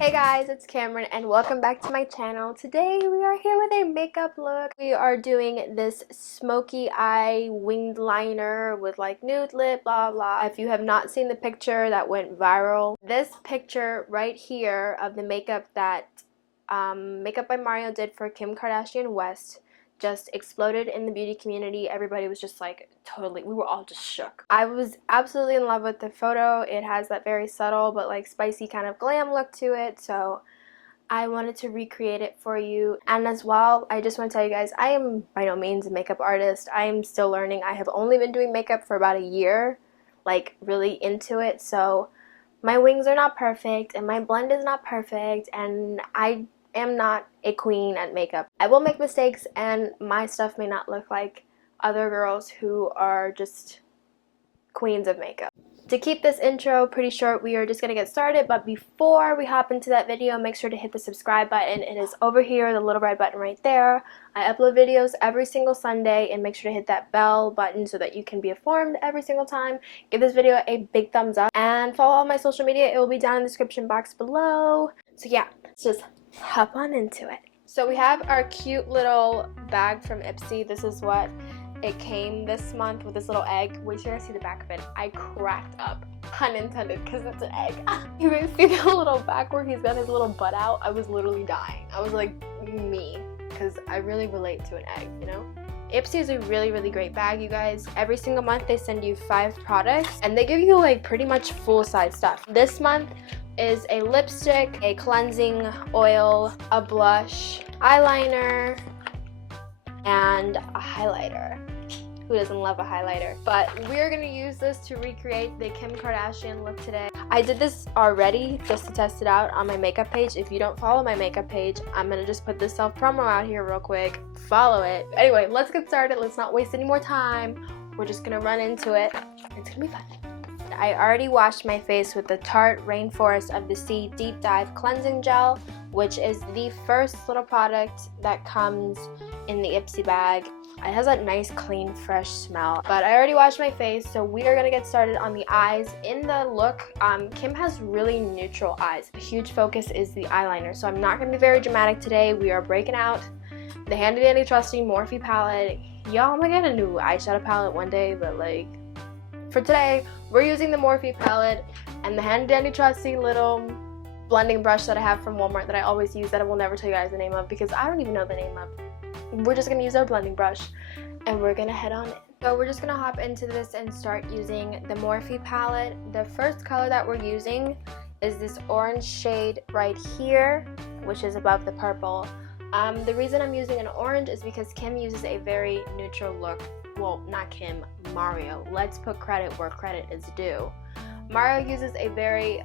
Hey guys, it's Kamrin and welcome back to my channel. Today we are here with a makeup look. We are doing this smoky eye winged liner with like nude lip, blah blah. If you have not seen the picture that went viral, this picture right here of the makeup that Makeupbymario did for Kim Kardashian West just exploded in the beauty community. Everybody was just like totally, we were all just shook. I was absolutely in love with the photo. It has that very subtle but like spicy kind of glam look to it, so I wanted to recreate it for you. And as well, I just want to tell you guys, I am by no means a makeup artist. I am still learning. I have only been doing makeup for about a year, like really into it, so my wings are not perfect and my blend is not perfect, and I am not a queen at makeup. I will make mistakes and my stuff may not look like other girls who are just queens of makeup. To keep this intro pretty short, we are just going to get started, but before we hop into that video, make sure to hit the subscribe button. It is over here, the little red button right there. I upload videos every single Sunday, and make sure to hit that bell button so that you can be informed every single time. Give this video a big thumbs up and follow all my social media. It will be down in the description box below. So yeah, let's just hop on into it. So we have our cute little bag from Ipsy. This is what it came this month, with this little egg. Wait till you guys see the back of it. I cracked up, pun intended, because it's an egg. You guys see the little back where he's got his little butt out? I was literally dying. I was like, me, because I really relate to an egg, you know? Ipsy is a really great bag, you guys. Every single month they send you 5 products and they give you like pretty much full-size stuff. This month is a lipstick, a cleansing oil, a blush, eyeliner, and a highlighter. Who doesn't love a highlighter? But we're gonna use this to recreate the Kim Kardashian look today. I did this already just to test it out on my makeup page. If you don't follow my makeup page, I'm gonna just put this self promo out here real quick. Follow it. Anyway, let's get started. Let's not waste any more time. We're just gonna run into it. It's gonna be fun. I already washed my face with the Tarte Rainforest of the Sea Deep Dive Cleansing Gel, which is the first little product that comes in the Ipsy bag. It has that nice, clean, fresh smell. But I already washed my face, so we are gonna get started on the eyes. In the look, Kim has really neutral eyes. A huge focus is the eyeliner, so I'm not gonna be very dramatic today. We are breaking out the handy dandy trusty Morphe palette. Y'all, I'm gonna get a new eyeshadow palette one day, but like, for today, we're using the Morphe palette and the handy dandy trusty little blending brush that I have from Walmart that I always use, that I will never tell you guys the name of because I don't even know the name of. We're just gonna use our blending brush and we're gonna head on in. So we're just gonna hop into this and start using the Morphe palette. The first color that we're using is this orange shade right here, which is above the purple. The reason I'm using an orange is because Kim uses a very neutral look. Well, not Kim, Mario. Let's put credit where credit is due. Mario uses a very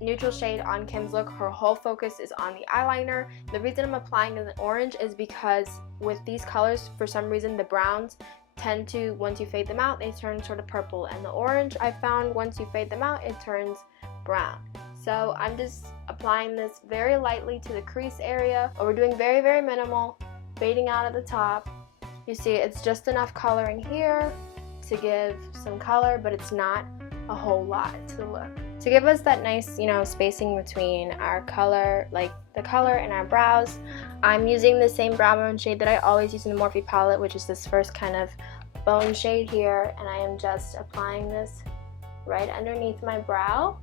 neutral shade on Kim's look. Her whole focus is on the eyeliner. The reason I'm applying an orange is because with these colors, for some reason, the browns tend to, once you fade them out, they turn sort of purple. And the orange, I found, once you fade them out, it turns brown. So I'm just applying this very lightly to the crease area. But we're doing very minimal, fading out at the top. You see, it's just enough coloring here to give some color, but it's not a whole lot to the look. To give us that nice, you know, spacing between our color, like the color and our brows, I'm using the same brow bone shade that I always use in the Morphe palette, which is this first kind of bone shade here, and I am just applying this right underneath my brow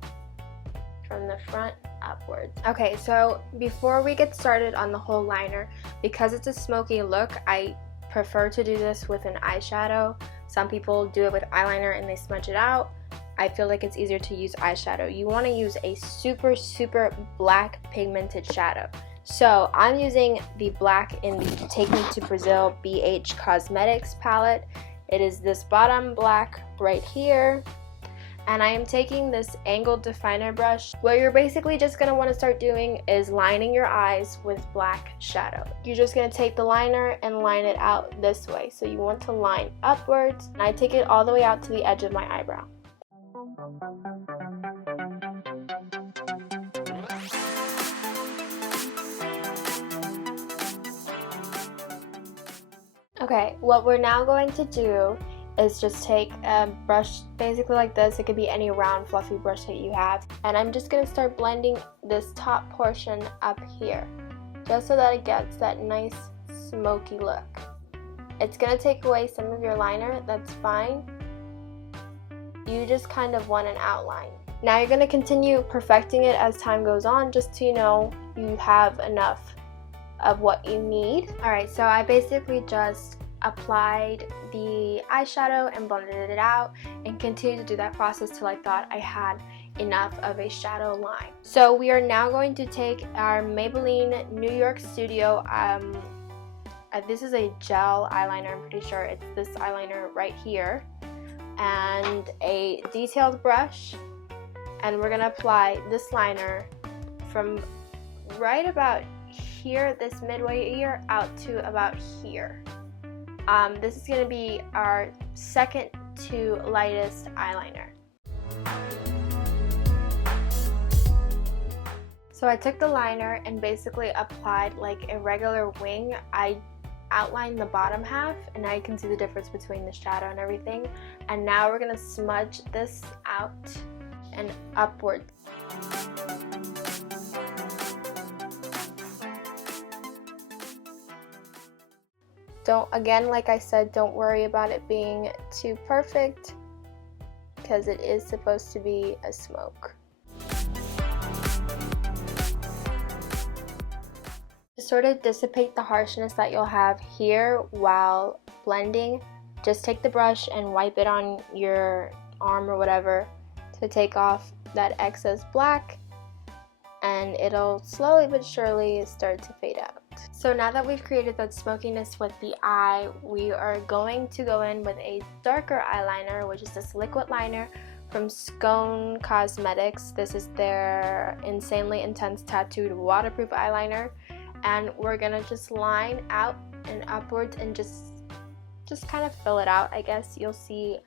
from the front upwards. Okay, so before we get started on the whole liner, because it's a smoky look, I prefer to do this with an eyeshadow. Some people do it with eyeliner and they smudge it out. I feel like it's easier to use eyeshadow. You want to use a super black pigmented shadow. So I'm using the black in the Take Me to Brazil BH Cosmetics palette. It is this bottom black right here. And I am taking this angled definer brush. What you're basically just going to want to start doing is lining your eyes with black shadow. You're just going to take the liner and line it out this way. So you want to line upwards, and I take it all the way out to the edge of my eyebrow. Okay, what we're now going to do is just take a brush basically like this. It could be any round fluffy brush that you have, and I'm just going to start blending this top portion up here just so that it gets that nice smoky look. It's going to take away some of your liner, that's fine. You just kind of want an outline. Now you're going to continue perfecting it as time goes on, just so you know you have enough of what you need. Alright, so I basically just applied the eyeshadow and blended it out and continued to do that process till I thought I had enough of a shadow line. So we are now going to take our Maybelline New York Studio, this is a gel eyeliner, I'm pretty sure it's this eyeliner right here, and a detailed brush, and we're going to apply this liner from right about here, this midway here, out to about here. This is going to be our second to lightest eyeliner. So I took the liner and basically applied like a regular wing. I outlined the bottom half, and now you can see the difference between the shadow and everything. And now we're going to smudge this out and upward. Again, like I said, don't worry about it being too perfect because it is supposed to be a smoke. To sort of dissipate the harshness that you'll have here while blending, just take the brush and wipe it on your arm or whatever to take off that excess black, and it'll slowly but surely start to fade out. So now that we've created that smokiness with the eye, we are going to go in with a darker eyeliner, which is this liquid liner from Scone Cosmetics. This is their Insanely Intense Tattooed Waterproof Eyeliner, and we're gonna just line out and upwards and just kind of fill it out, I guess. You'll see.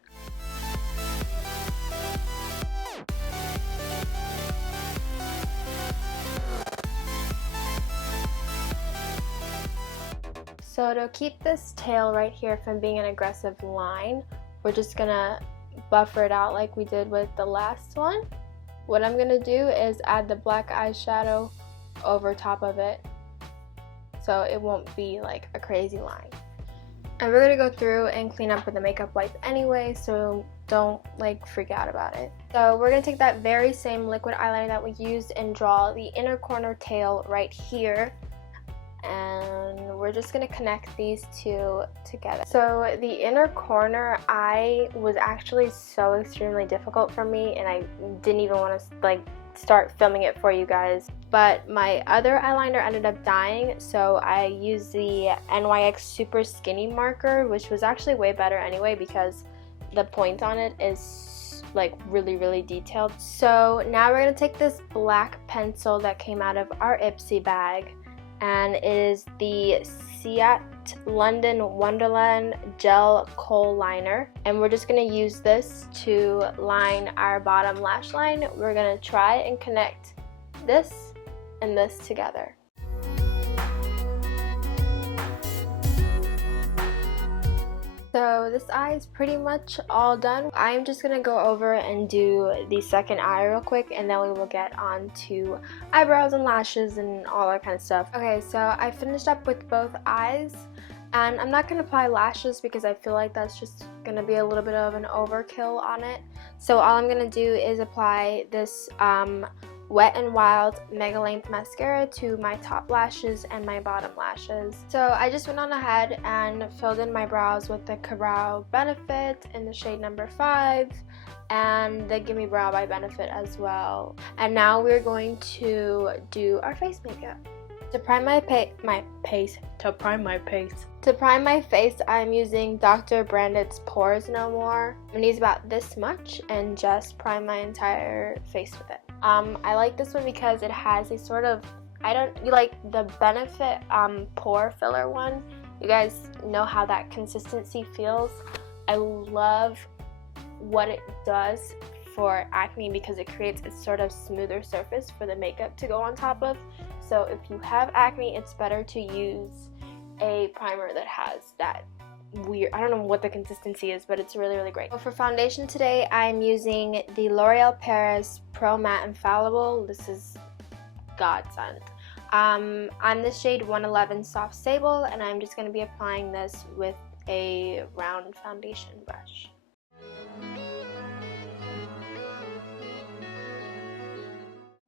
So to keep this tail right here from being an aggressive line, we're just gonna buffer it out like we did with the last one. What I'm gonna do is add the black eyeshadow over top of it so it won't be like a crazy line. And we're gonna go through and clean up with a makeup wipe anyway, so don't like freak out about it. So we're gonna take that very same liquid eyeliner that we used and draw the inner corner tail right here, and we're just going to connect these two together. So the inner corner eye was actually so extremely difficult for me, and I didn't even want to like start filming it for you guys, but my other eyeliner ended up dying, so I used the NYX Super Skinny marker, which was actually way better anyway because the point on it is like really detailed. So now we're going to take this black pencil that came out of our Ipsy bag, and it is the Seat London Wonderland Gel Kohl Liner, and we're just going to use this to line our bottom lash line. We're going to try and connect this and this together. So this eye is pretty much all done. I'm just going to go over and do the second eye real quick, and then we will get on to eyebrows and lashes and all that kind of stuff. Okay, so I finished up with both eyes, and I'm not going to apply lashes because I feel like that's just going to be a little bit of an overkill on it. So all I'm going to do is apply this Wet n Wild Mega Length Mascara to my top lashes and my bottom lashes. So I just went on ahead and filled in my brows with the Brow Benefit in the shade number 5 and the Gimme Brow by Benefit as well. And now we're going to do our face makeup. To prime my face, I'm using Dr. Branded's Pores No More. I'm gonna use about this much and just prime my entire face with it. I like this one because it has a sort of, you like the Benefit pore filler one. You guys know how that consistency feels. I love what it does for acne because it creates a sort of smoother surface for the makeup to go on top of. So if you have acne, it's better to use a primer that has that weird. I don't know what the consistency is, but it's really, really great. So for foundation today, I'm using the L'Oreal Paris Pro Matte Infallible. This is godsend. I'm the shade 111 Soft Sable, and I'm just going to be applying this with a round foundation brush.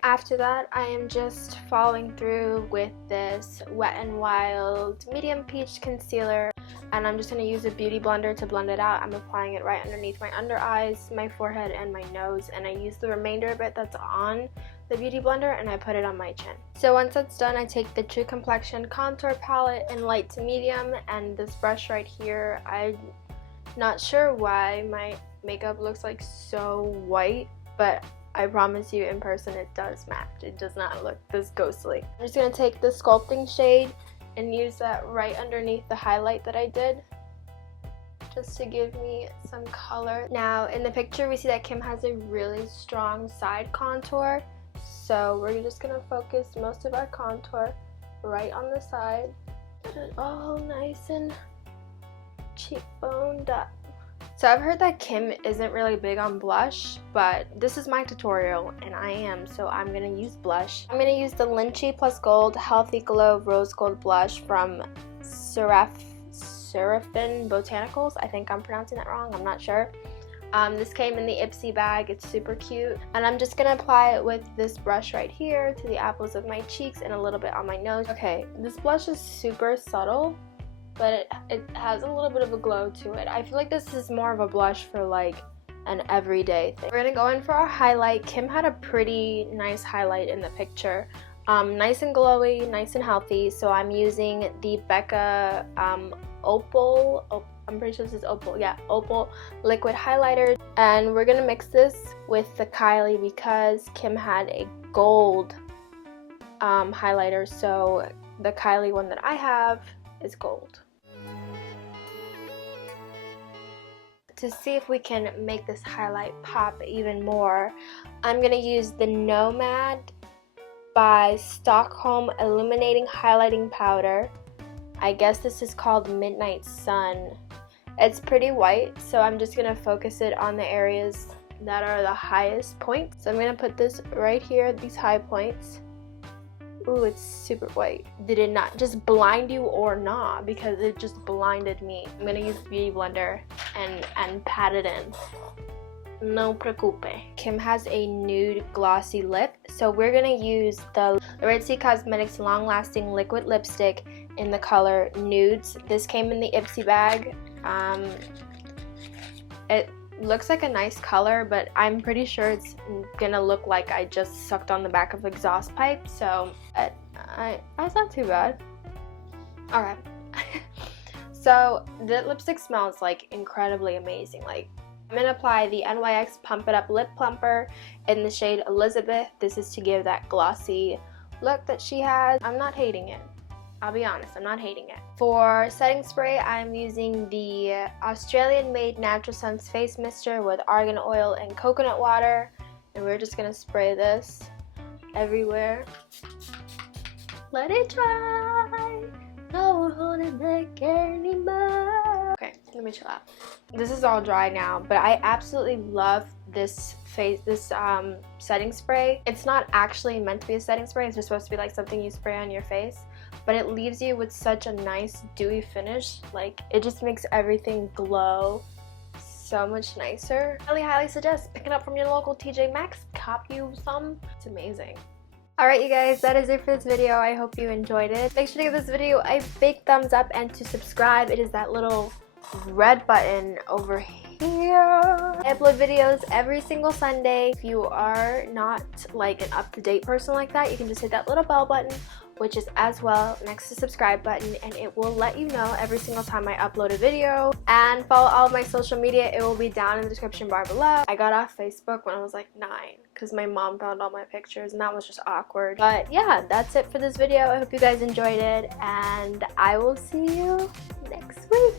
After that, I am just following through with this Wet n Wild Medium Peach Concealer, and I'm just going to use a beauty blender to blend it out. I'm applying it right underneath my under eyes, my forehead, and my nose, and I use the remainder of it that's on the beauty blender and I put it on my chin. So once that's done, I take the True Complexion contour palette in light to medium, and this brush right here, I'm not sure why my makeup looks like so white, but I promise you in person it does match. It does not look this ghostly. I'm just going to take the sculpting shade and use that right underneath the highlight that I did, just to give me some color. Now in the picture we see that Kim has a really strong side contour, so we're just going to focus most of our contour right on the side. Get it all nice and cheekboned up. So I've heard that Kim isn't really big on blush, but this is my tutorial and I am, so I'm going to use blush. I'm going to use the Lynchy Plus Gold Healthy Glow Rose Gold Blush from Seraphim Botanicals. I think I'm pronouncing that wrong, I'm not sure. This came in the Ipsy bag, it's super cute. And I'm just going to apply it with this brush right here to the apples of my cheeks and a little bit on my nose. Okay, this blush is super subtle, but it has a little bit of a glow to it. I feel like this is more of a blush for like an everyday thing. We're gonna go in for our highlight. Kim had a pretty nice highlight in the picture. Nice and glowy, nice and healthy. So I'm using the Becca Opal, I'm pretty sure this is Opal, yeah, Opal liquid highlighter. And we're gonna mix this with the Kylie because Kim had a gold highlighter. So the Kylie one that I have is gold. To see if we can make this highlight pop even more, I'm going to use the Nomad by Stockholm Illuminating Highlighting Powder. I guess this is called Midnight Sun. It's pretty white, so I'm just going to focus it on the areas that are the highest points. So I'm going to put this right here, these high points. Ooh, it's super white. Did it not just blind you or not? Because it just blinded me. I'm gonna use Beauty Blender and pat it in. No preocupe. Kim has a nude glossy lip, so we're gonna use the Ipsy Cosmetics Long Lasting Liquid Lipstick in the color Nudes. This came in the Ipsy bag. It looks like a nice color, but I'm pretty sure it's gonna look like I just sucked on the back of an exhaust pipe, so that's not too bad. Okay. So the lipstick smells like incredibly amazing. Like, I'm gonna apply the NYX Pump It Up Lip Plumper in the shade Elizabeth. This is to give that glossy look that she has. I'm not hating it. I'll be honest, I'm not hating it. For setting spray, I'm using the Australian-made Natural Sun's Face Mister with argan oil and coconut water. And we're just going to spray this everywhere. Let it dry. Don't hold it back anymore. Okay, let me chill out. This is all dry now, but I absolutely love this setting spray. It's not actually meant to be a setting spray. It's just supposed to be like something you spray on your face. But it leaves you with such a nice dewy finish. Like, it just makes everything glow so much nicer. I really highly suggest picking up from your local TJ Maxx. Cop you some. It's amazing. Alright you guys, that is it for this video. I hope you enjoyed it. Make sure to give this video a big thumbs up and to subscribe. It is that little red button over here. I upload videos every single Sunday. If you are not like an up-to-date person like that, you can just hit that little bell button, which is as well next to the subscribe button, and it will let you know every single time I upload a video. And follow all of my social media. It will be down in the description bar below. I got off Facebook when I was like 9 because my mom found all my pictures and that was just awkward. But yeah, that's it for this video. I hope you guys enjoyed it and I will see you next week.